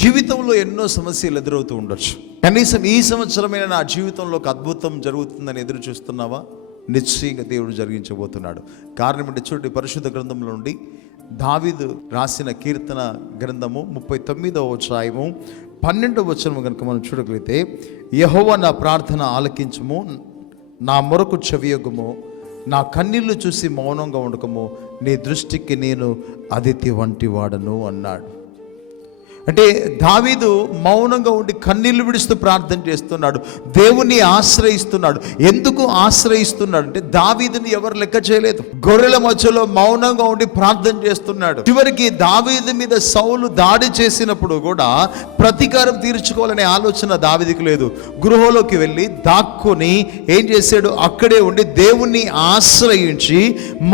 జీవితంలో ఎన్నో సమస్యలు ఎదురవుతూ ఉండొచ్చు. కనీసం ఈ సంవత్సరమైన నా జీవితంలో ఒక అద్భుతం జరుగుతుందని ఎదురు చూస్తున్నావా? నిశ్చయంగా దేవుడు జరిగించబోతున్నాడు. కారణం ఏంటి చూడండి, పరిశుద్ధ గ్రంథంలో నుండి దావీదు రాసిన కీర్తన గ్రంథము 39వ అధ్యాయము 12వ వచనం కనుక మనం చూడగలిగితే, యెహోవా నా ప్రార్థన ఆలకించుము, నా మొరకు చెవియొగ్గుము, నా కన్నీళ్లు చూసి మౌనంగా ఉండకము, నీ దృష్టికి నేను అతిథి వంటి వాడను అన్నాడు. అంటే దావీదు మౌనంగా ఉండి కన్నీళ్లు విడుస్తూ ప్రార్థన చేస్తున్నాడు, దేవుణ్ణి ఆశ్రయిస్తున్నాడు. ఎందుకు ఆశ్రయిస్తున్నాడు అంటే దావీదుని ఎవరు లెక్క చేయలేదు. గొర్రెల మధ్యలో మౌనంగా ఉండి ప్రార్థన చేస్తున్నాడు. చివరికి దావీదు మీద సౌలు దాడి చేసినప్పుడు కూడా ప్రతీకారం తీర్చుకోవాలనే ఆలోచన దావీదుకి లేదు. గృహలోకి వెళ్ళి దాక్కుని ఏం చేశాడు, అక్కడే ఉండి దేవుణ్ణి ఆశ్రయించి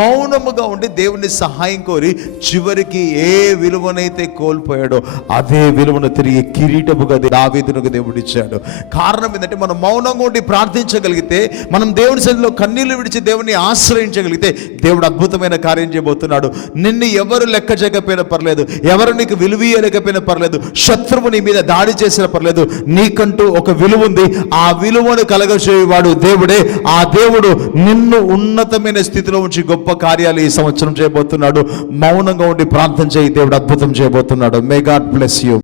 మౌనముగా ఉండి దేవుణ్ణి సహాయం కోరి చివరికి ఏ విలువనైతే కోల్పోయాడో అదే విలువను తిరిగి కిరీటముగా దావీదునకు దేవుడు ఇచ్చాడు. కారణం ఏంటంటే మనం మౌనంగా ఉండి ప్రార్థించగలిగితే, మనం దేవుని సన్నిధిలో కన్నీళ్లు విడిచి దేవుని ఆశ్రయించగలిగితే దేవుడు అద్భుతమైన కార్యం చేయబోతున్నాడు. నిన్ను ఎవరు లెక్క చేయకపోయినా పర్లేదు, ఎవరు నీకు విలువీయలేకపోయినా పర్లేదు, శత్రువు నీ మీద దాడి చేసినా పర్లేదు, నీకంటూ ఒక విలువ ఉంది. ఆ విలువను కలగచేయవాడు దేవుడే. ఆ దేవుడు నిన్ను ఉన్నతమైన స్థితిలో ఉంచి గొప్ప కార్యాలు ఈ సంవత్సరం చేయబోతున్నాడు. మౌనంగా ఉండి ప్రార్థన చేయి, దేవుడు అద్భుతం చేయబోతున్నాడు. May God bless you.